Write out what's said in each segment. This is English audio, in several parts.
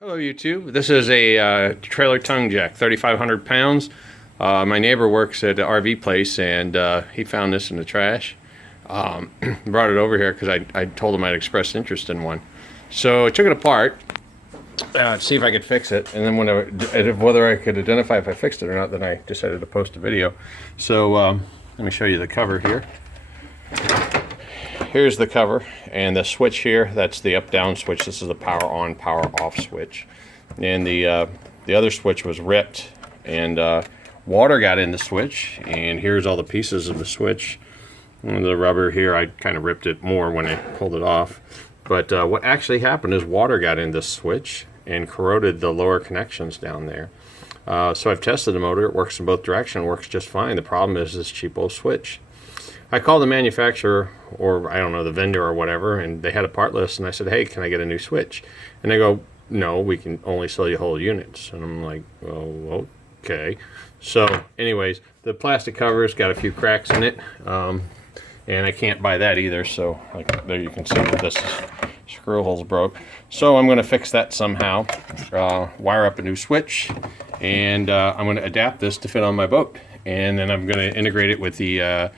Hello YouTube, this is a trailer tongue jack, 3,500 pounds. My neighbor works at the RV place and he found this in the trash. Brought it over here because I told him I'd expressed interest in one. So I took it apart to see if I could fix it, and then whether I could identify if I fixed it or not, then I decided to post a video. So let me show you the cover here. Here's the cover, and the switch here, that's the up-down switch. This is the power on, power off switch. And the other switch was ripped, and water got in the switch, and here's all the pieces of the switch. And the rubber here, I kind of ripped it more when I pulled it off. But what actually happened is water got in this switch and corroded the lower connections down there. So I've tested the motor. It works in both directions, works just fine. The problem is this cheap old switch. I called the manufacturer, or I don't know, the vendor or whatever, and they had a part list, and I said, hey, can I get a new switch? And they go, no, we can only sell you whole units. And I'm like, oh, okay. So anyways, the plastic cover's got a few cracks in it, and I can't buy that either. So like there you can see that this screw hole's broke. So I'm going to fix that somehow, wire up a new switch, and I'm going to adapt this to fit on my boat. And then I'm going to integrate it with the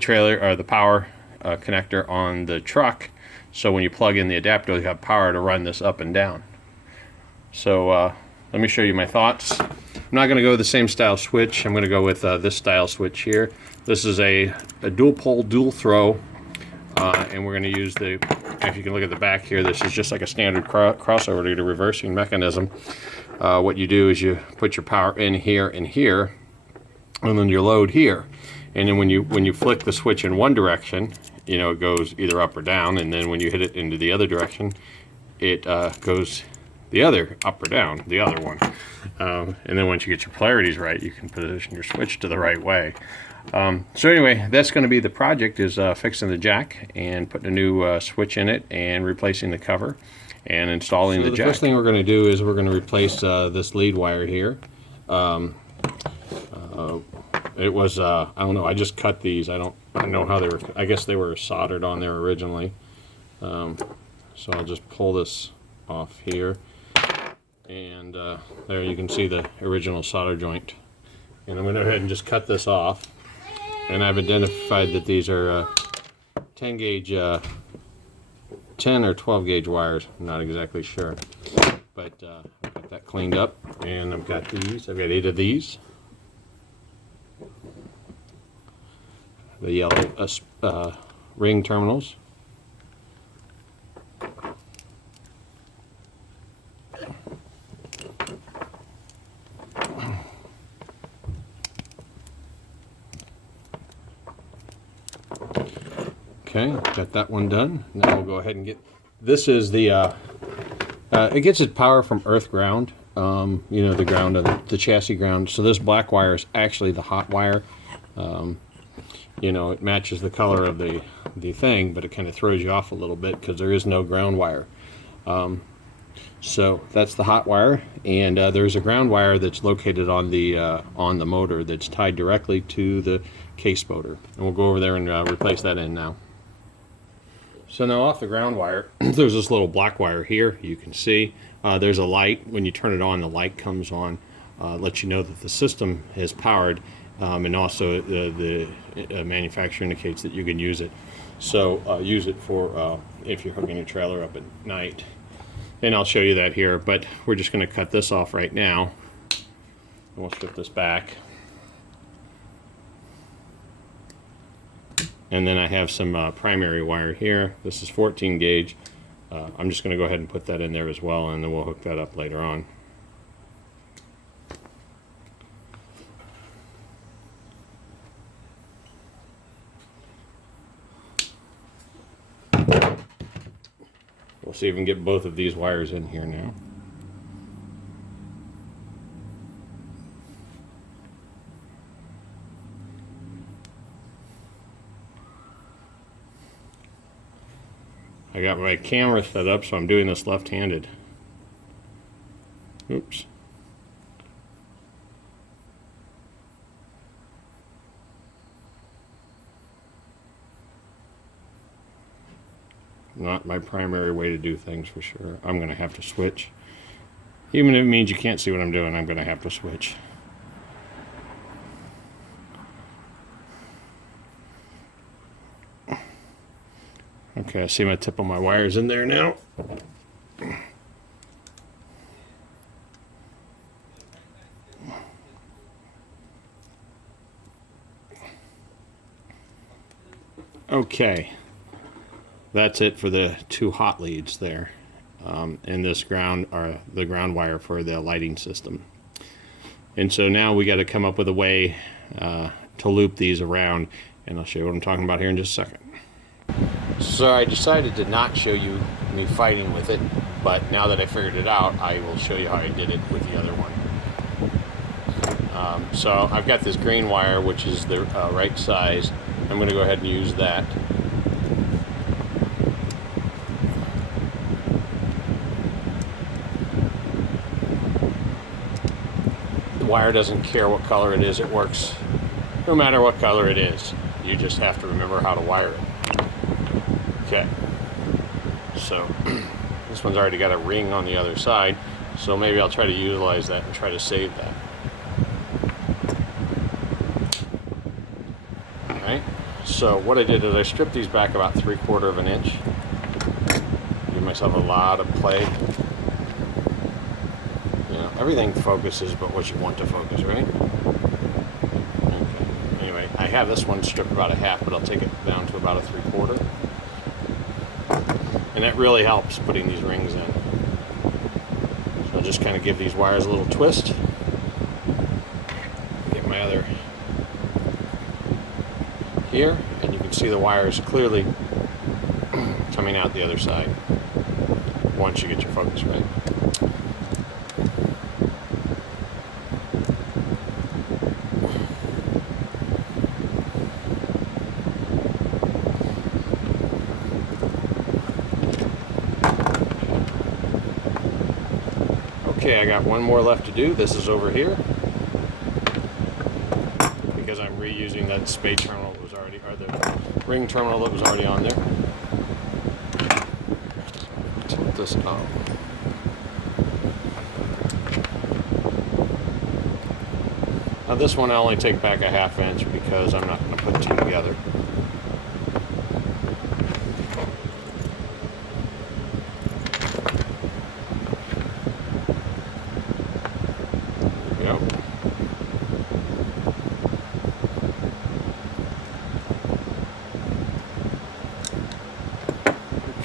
trailer or the power connector on the truck, so when you plug in the adapter you have power to run this up and down. So let me show you my thoughts. I'm not going to go with the same style switch. I'm going to go with this style switch here. This is a dual pole dual throw, and we're going to use the, if you can look at the back here, this is just like a standard crossover to reversing mechanism. What you do is you put your power in here and here, and then your load here. And then when you flick the switch in one direction, you know, it goes either up or down, and then when you hit it into the other direction, it goes the other up or down, the other one. And then once you get your polarities right, you can position your switch to the right way. So anyway, that's going to be the project, is fixing the jack and putting a new switch in it and replacing the cover and installing the jack. The first thing we're going to do is we're going to replace this lead wire here. It was, I don't know, I just cut these. I don't know how they were, I guess they were soldered on there originally. So I'll just pull this off here. And there you can see the original solder joint. And I'm going to go ahead and just cut this off. And I've identified that these are 10 gauge, 10 or 12 gauge wires. I'm not exactly sure. But I've got that cleaned up. And I've got these, I've got 8 of these. The yellow ring terminals. Okay, got that one done. Now we'll go ahead and get, this is the, it gets its power from earth ground, you know, the ground of the chassis ground. So this black wire is actually the hot wire. You know, it matches the color of the thing, but it kind of throws you off a little bit because there is no ground wire. So that's the hot wire, and there's a ground wire that's located on the motor that's tied directly to the case motor. And we'll go over there and replace that in now. So now off the ground wire, there's this little black wire here. You can see there's a light. When you turn it on, the light comes on, lets you know that the system is powered. And also the manufacturer indicates that you can use it. So use it for if you're hooking your trailer up at night. And I'll show you that here, but we're just going to cut this off right now. And we'll strip this back. And then I have some primary wire here. This is 14 gauge. I'm just going to go ahead and put that in there as well, and then we'll hook that up later on. We'll see if we can get both of these wires in here now. I got my camera set up, so I'm doing this left-handed. Oops. Not my primary way to do things for sure. I'm going to have to switch. Even if it means you can't see what I'm doing, I'm going to have to switch. Okay, I see my tip of my wires in there now. Okay, that's it for the two hot leads there. And this ground, or the ground wire for the lighting system. And so now we got to come up with a way to loop these around, and I'll show you what I'm talking about here in just a second. So I decided to not show you me fighting with it, but now that I figured it out, I will show you how I did it with the other one. So I've got this green wire, which is the right size. I'm going to go ahead and use that. The wire doesn't care what color it is, it works no matter what color it is. You just have to remember how to wire it. Okay, so this one's already got a ring on the other side, so maybe I'll try to utilize that and try to save that. Alright, so what I did is I stripped these back about 3/4 of an inch. Give myself a lot of play. You know, everything focuses but what you want to focus, right? Okay. Anyway, I have this one stripped about a half, but I'll take it down to about a 3/4. And that really helps putting these rings in. So I'll just kind of give these wires a little twist. Get my other here, and you can see the wires clearly coming out the other side once you get your focus right. Okay, I got one more left to do. This is over here because I'm reusing that spade terminal that was already, or the ring terminal that was already on there. Tilt this up. Now this one I only take back a 1/2 inch because I'm not going to put two together.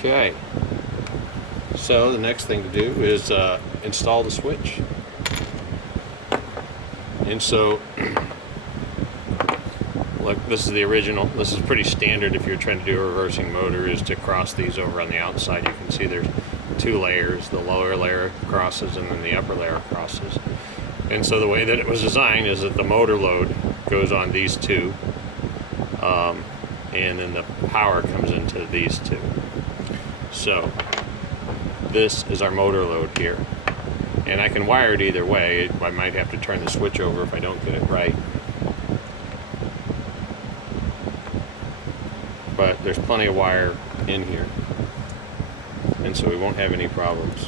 Okay, so the next thing to do is install the switch. And so, look, this is the original. This is pretty standard if you're trying to do a reversing motor, is to cross these over on the outside. You can see there's two layers. The lower layer crosses and then the upper layer crosses. And so the way that it was designed is that the motor load goes on these two, and then the power comes into these two. So this is our motor load here, and I can wire it either way. I might have to turn the switch over if I don't get it right, but there's plenty of wire in here, and so we won't have any problems.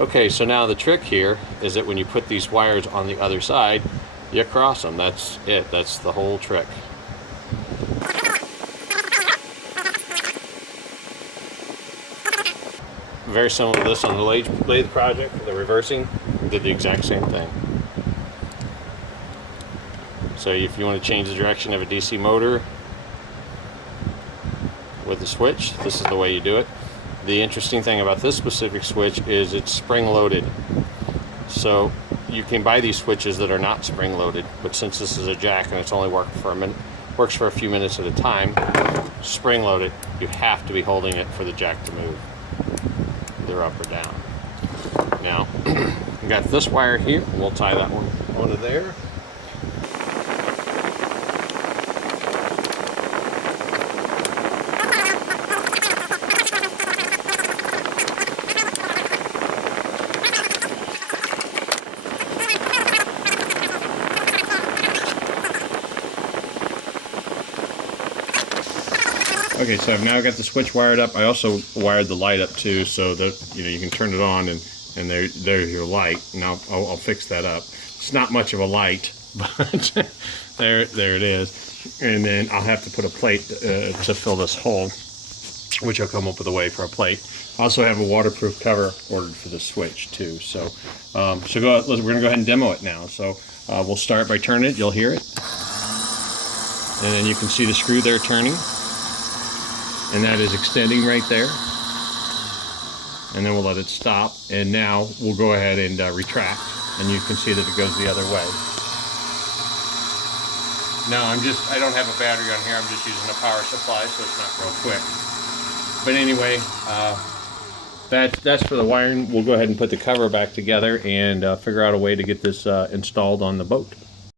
Okay, so now the trick here is that when you put these wires on the other side, you cross them. That's it. That's the whole trick. Very similar to this on the lathe project, the reversing, did the exact same thing. So if you want to change the direction of a DC motor with the switch, this is the way you do it. The interesting thing about this specific switch is it's spring-loaded. So you can buy these switches that are not spring-loaded, but since this is a jack and it's only works for a few minutes at a time, spring-loaded, you have to be holding it for the jack to move, either up or down. Now, we got this wire here, and we'll tie that one onto there. Okay, so I've now got the switch wired up. I also wired the light up too, so that you can turn it on and there's your light. And I'll fix that up. It's not much of a light, but there it is. And then I'll have to put a plate to fill this hole, which I'll come up with a way for a plate. I also have a waterproof cover ordered for the switch too. So we're gonna go ahead and demo it now. So we'll start by turning it. You'll hear it, and then you can see the screw there turning. And that is extending right there. And then we'll let it stop. And now we'll go ahead and retract. And you can see that it goes the other way. Now I don't have a battery on here. I'm just using a power supply, so it's not real quick. But anyway, that's for the wiring. We'll go ahead and put the cover back together and figure out a way to get this installed on the boat.